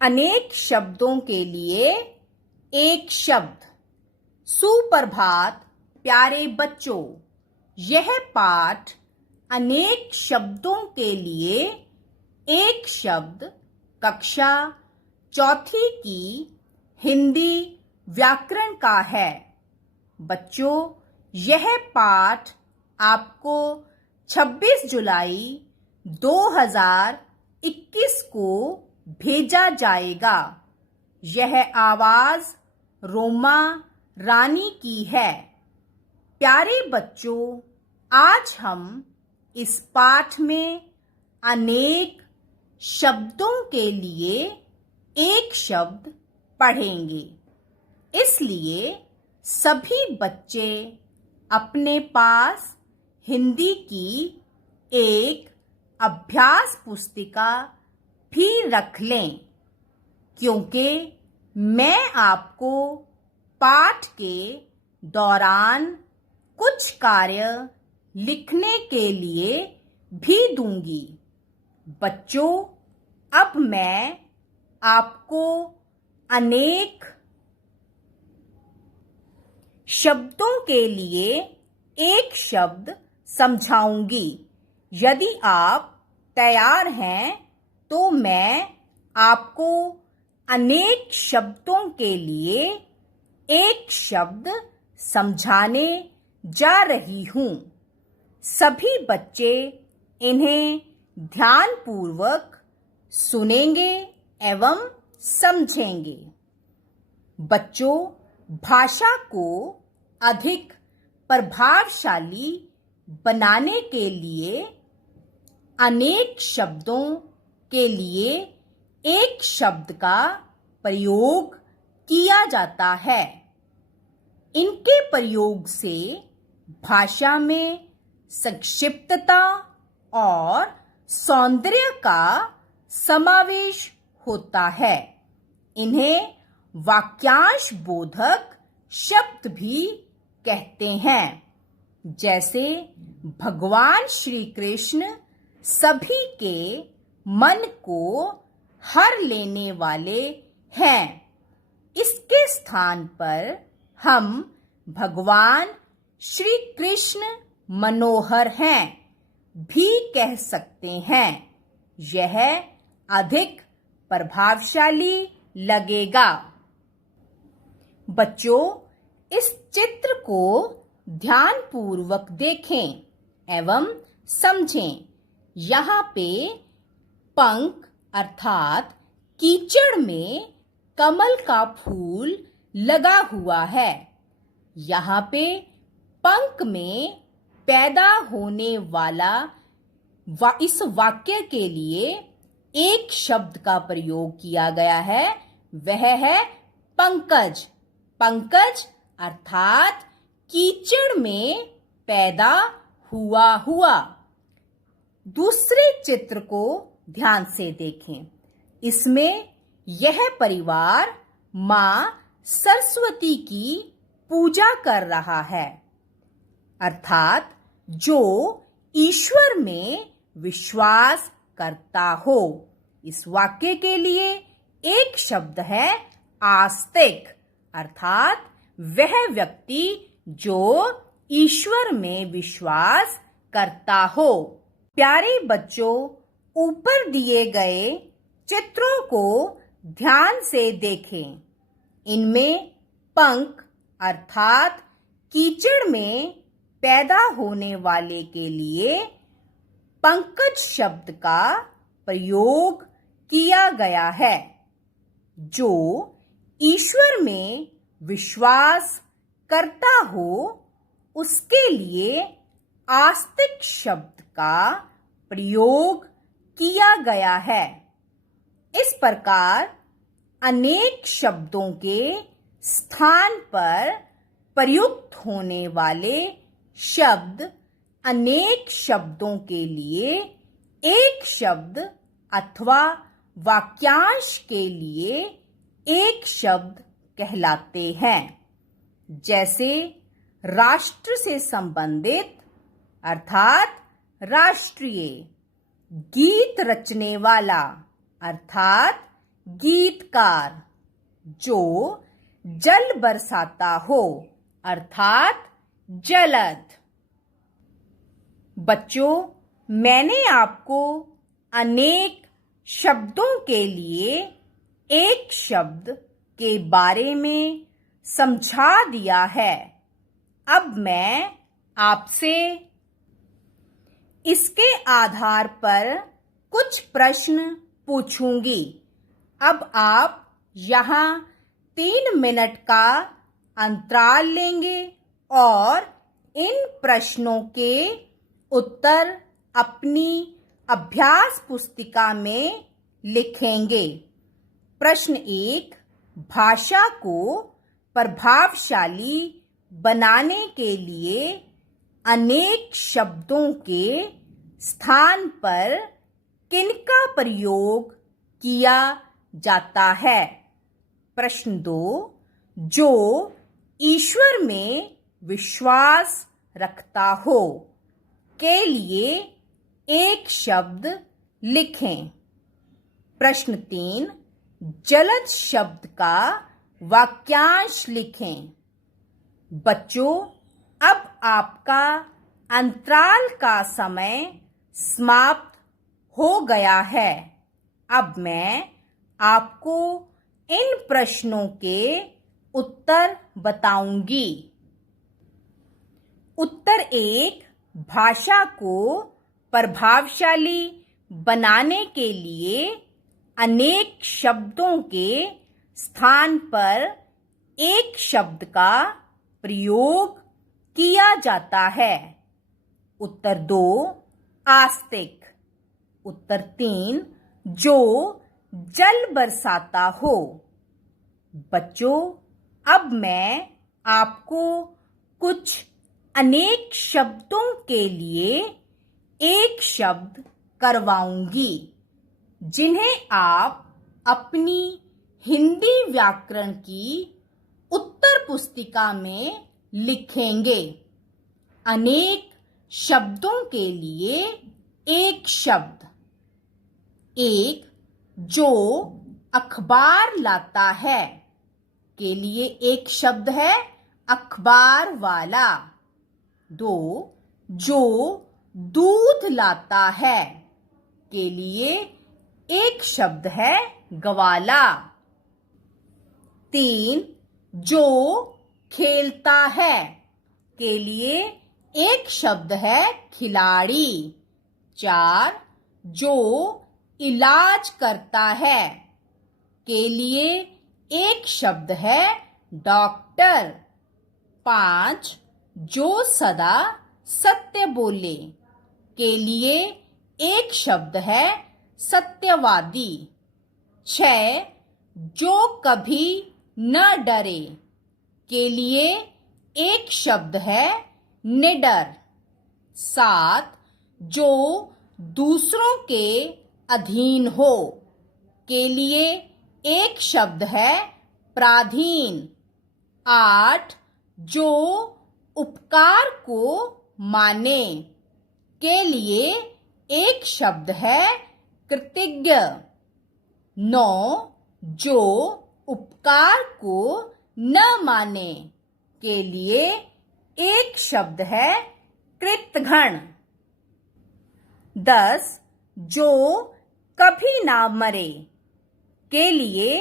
अनेक शब्दों के लिए एक शब्द। सुप्रभात प्यारे बच्चों, यह पाठ अनेक शब्दों के लिए एक शब्द कक्षा चौथी की हिंदी व्याकरण का है। बच्चों, यह पाठ आपको 26 जुलाई 2021 को भेजा जाएगा। यह आवाज रोमा रानी की है। प्यारे बच्चों, आज हम इस पाठ में अनेक शब्दों के लिए एक शब्द पढ़ेंगे। इसलिए सभी बच्चे अपने पास हिंदी की एक अभ्यास पुस्तिका भी रख लें, क्योंकि मैं आपको पाठ के दौरान कुछ कार्य लिखने के लिए भी दूंगी। बच्चों, अब मैं आपको अनेक शब्दों के लिए एक शब्द समझाऊंगी। यदि आप तैयार हैं तो मैं आपको अनेक शब्दों के लिए एक शब्द समझाने जा रही हूं। सभी बच्चे इन्हें ध्यानपूर्वक सुनेंगे एवं समझेंगे। बच्चों, भाषा को अधिक प्रभावशाली बनाने के लिए अनेक शब्दों के लिए एक शब्द का प्रयोग किया जाता है। इनके प्रयोग से भाषा में संक्षिप्तता और सौंदर्य का समावेश होता है। इन्हें वाक्यांश बोधक शब्द भी कहते हैं। जैसे भगवान श्री कृष्ण सभी के मन को हर लेने वाले हैं। इसके स्थान पर हम भगवान श्री कृष्ण मनोहर हैं भी कह सकते हैं। यह अधिक प्रभावशाली लगेगा। बच्चों, इस चित्र को ध्यानपूर्वक देखें एवं समझें। यहाँ पे पंख अर्थात कीचड़ में कमल का फूल लगा हुआ है। यहाँ पे पंख में पैदा होने वाला इस वाक्य के लिए एक शब्द का प्रयोग किया गया है, वह है पंकज। पंकज अर्थात कीचड़ में पैदा हुआ। दूसरे चित्र को ध्यान से देखें। इसमें यह परिवार मां सरस्वती की पूजा कर रहा है, अर्थात जो ईश्वर में विश्वास करता हो। इस वाक्य के लिए एक शब्द है आस्तिक, अर्थात वह व्यक्ति जो ईश्वर में विश्वास करता हो। प्यारे बच्चों, ऊपर दिए गए चित्रों को ध्यान से देखें। इनमें पंख अर्थात कीचड़ में पैदा होने वाले के लिए पंकज शब्द का प्रयोग किया गया है। जो ईश्वर में विश्वास करता हो उसके लिए आस्तिक शब्द का प्रयोग किया गया है। इस प्रकार अनेक शब्दों के स्थान पर प्रयुक्त होने वाले शब्द अनेक शब्दों के लिए एक शब्द अथवा वाक्यांश के लिए एक शब्द कहलाते हैं। जैसे राष्ट्र से संबंधित अर्थात राष्ट्रीय, गीत रचने वाला अर्थात गीतकार, जो जल बरसाता हो अर्थात जलद। बच्चों, मैंने आपको अनेक शब्दों के लिए एक शब्द के बारे में समझा दिया है। अब मैं आपसे इसके आधार पर कुछ प्रश्न पूछूंगी। अब आप यहाँ 3 मिनट का अंतराल लेंगे और इन प्रश्नों के उत्तर अपनी अभ्यास पुस्तिका में लिखेंगे। प्रश्न 1, भाषा को प्रभावशाली बनाने के लिए अनेक शब्दों के स्थान पर किनका प्रयोग किया जाता है? प्रश्न 2, जो ईश्वर में विश्वास रखता हो के लिए एक शब्द लिखें। प्रश्न 3, जलद शब्द का वाक्यांश लिखें। बच्चों, अब आपका अंतराल का समय समाप्त हो गया है। अब मैं आपको इन प्रश्नों के उत्तर बताऊंगी। उत्तर 1, भाषा को प्रभावशाली बनाने के लिए अनेक शब्दों के स्थान पर एक शब्द का प्रयोग किया जाता है। उत्तर 2, आस्तिक। उत्तर 3, जो जल बरसाता हो। बच्चों, अब मैं आपको कुछ अनेक शब्दों के लिए एक शब्द करवाऊंगी, जिन्हें आप अपनी हिंदी व्याकरण की उत्तर पुस्तिका में लिखेंगे। अनेक शब्दों के लिए एक शब्द। 1, जो अखबार लाता है के लिए एक शब्द है अखबार वाला। 2, जो दूध लाता है के लिए एक शब्द है ग्वाला। 3, जो खेलता है के लिए एक शब्द है खिलाड़ी। 4, जो इलाज करता है के लिए एक शब्द है डॉक्टर। 5, जो सदा सत्य बोले के लिए एक शब्द है सत्यवादी। 6, जो कभी न डरे के लिए एक शब्द है निडर। 7, जो दूसरों के अधीन हो के लिए एक शब्द है पराधीन। 8, जो उपकार को माने के लिए एक शब्द है कृतज्ञ। 9, जो उपकार को न माने के लिए एक शब्द है कृतघ्न। 10, जो कभी ना मरे के लिए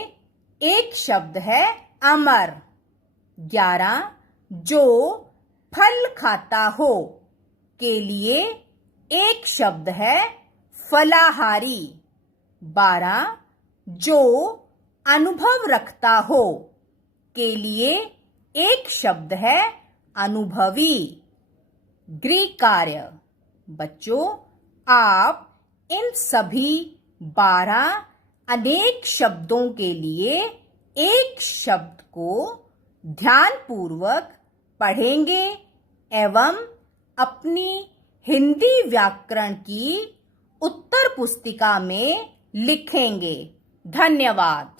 एक शब्द है अमर। 11, जो फल खाता हो के लिए एक शब्द है फलाहारी। 12, जो अनुभव रखता हो के लिए एक शब्द है अनुभवी। गृहकार्य। बच्चों, आप इन सभी 12 अनेक शब्दों के लिए एक शब्द को ध्यानपूर्वक पढ़ेंगे एवं अपनी हिंदी व्याकरण की उत्तर पुस्तिका में लिखेंगे। धन्यवाद।